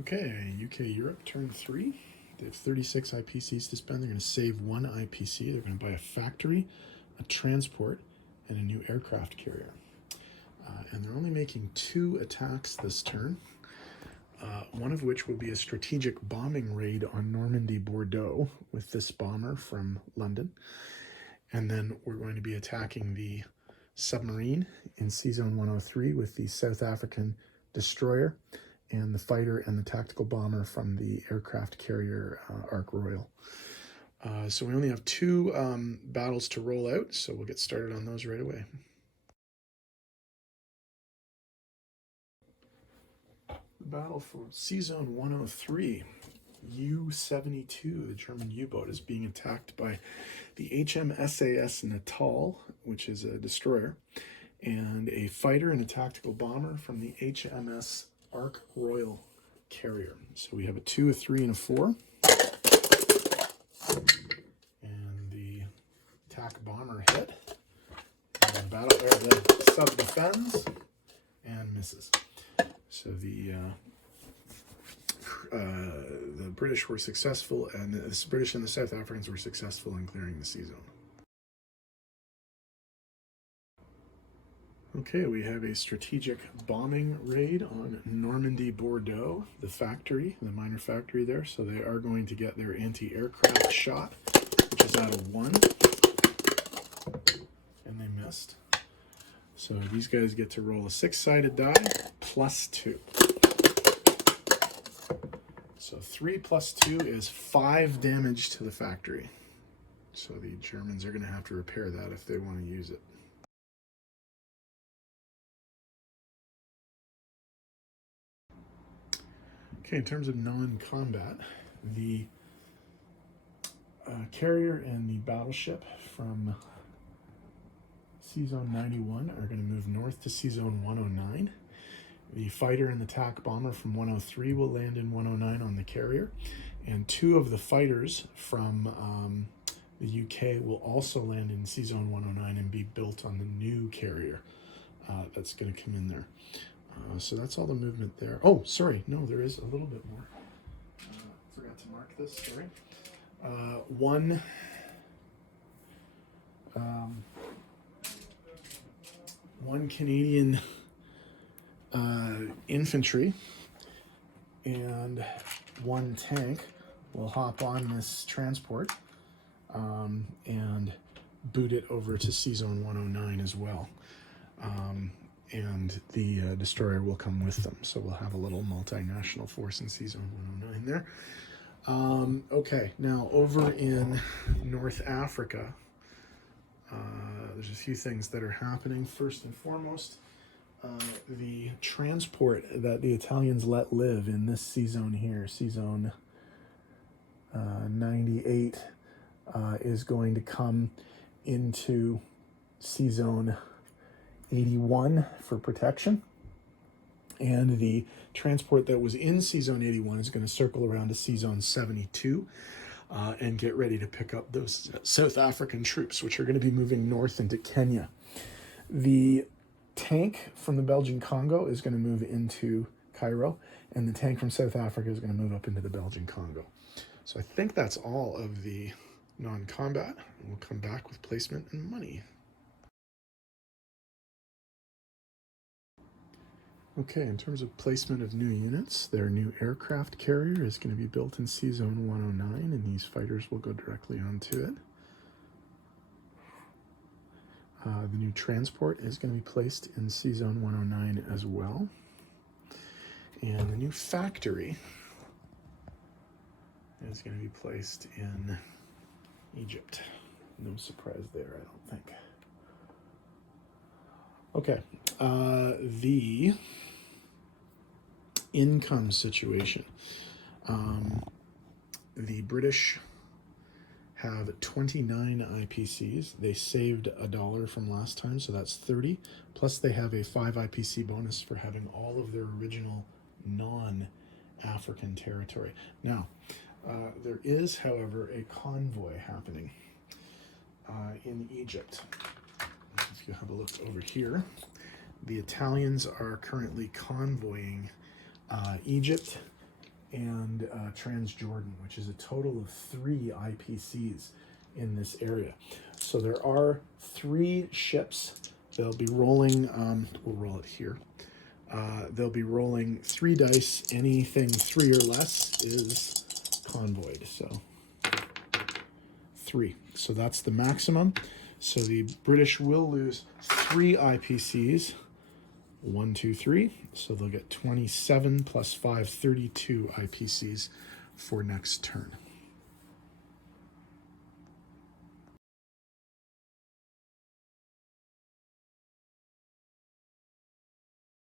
Okay, UK-Europe, turn 3. They have 36 IPCs to spend. They're going to save 1 IPC. They're going to buy a factory, a transport, and a new aircraft carrier. And they're only making 2 attacks this turn, one of which will be a strategic bombing raid on Normandy, Bordeaux, with this bomber from London. And then we're going to be attacking the submarine in Sea Zone 103 with the South African destroyer, and the fighter and the tactical bomber from the aircraft carrier Ark Royal. So we only have 2 battles to roll out, so we'll get started on those right away. The battle for Sea Zone 103. U-72, the German U-boat, is being attacked by the HMSAS Natal, which is a destroyer, and a fighter and a tactical bomber from the HMS Ark Royal carrier. So we have a 2, a 3, and a 4. And the attack bomber hit. And the sub defends and misses. So the British were successful, and the British and the South Africans were successful in clearing the sea zone. Okay, we have a strategic bombing raid on Normandy, Bordeaux, the factory, the minor factory there. So they are going to get their anti-aircraft shot, which is out of 1. And they missed. So these guys get to roll a 6-sided die, +2. So 3 + 2 is 5 damage to the factory. So the Germans are going to have to repair that if they want to use it. Okay, in terms of non-combat, the carrier and the battleship from Sea Zone 91 are going to move north to Sea Zone 109. The fighter and the attack bomber from 103 will land in 109 on the carrier, and 2 of the fighters from the UK will also land in Sea Zone 109 and be built on the new carrier that's going to come in there. So that's all the movement there. Oh, sorry. No, there is a little bit more. Forgot to mark this. Sorry. One Canadian infantry and 1 tank will hop on this transport and boot it over to Sea Zone 109 as well. And the destroyer will come with them. So we'll have a little multinational force in Sea Zone 109 there. Okay, now over in North Africa, there's a few things that are happening. First and foremost, the transport that the Italians let live in this sea zone here, Sea Zone 98, is going to come into Sea Zone 81 for protection, and the transport that was in Sea Zone 81 is going to circle around to Sea Zone 72 and get ready to pick up those South African troops, which are going to be moving north into Kenya. The tank from the Belgian Congo is going to move into Cairo, and the tank from South Africa is going to move up into the Belgian Congo. So I think that's all of the non-combat. We'll come back with placement and money. Okay, in terms of placement of new units, their new aircraft carrier is going to be built in Sea Zone 109, and these fighters will go directly onto it. The new transport is going to be placed in Sea Zone 109 as well. And the new factory is going to be placed in Egypt. No surprise there, I don't think. Okay, the income situation. The British have 29 IPCs. They saved $1 from last time, so that's 30. Plus they have a 5 IPC bonus for having all of their original non-African territory. Now, there is, however, a convoy happening in Egypt. If you have a look over here, the Italians are currently convoying Egypt and Transjordan, which is a total of 3 IPCs in this area. So there are 3 ships. They'll be rolling, we'll roll it here. They'll be rolling 3 dice. Anything 3 or less is convoyed. So 3. So that's the maximum. So the British will lose 3 IPCs. 1, 2, 3. So they'll get 27 plus 5, 32 IPCs for next turn.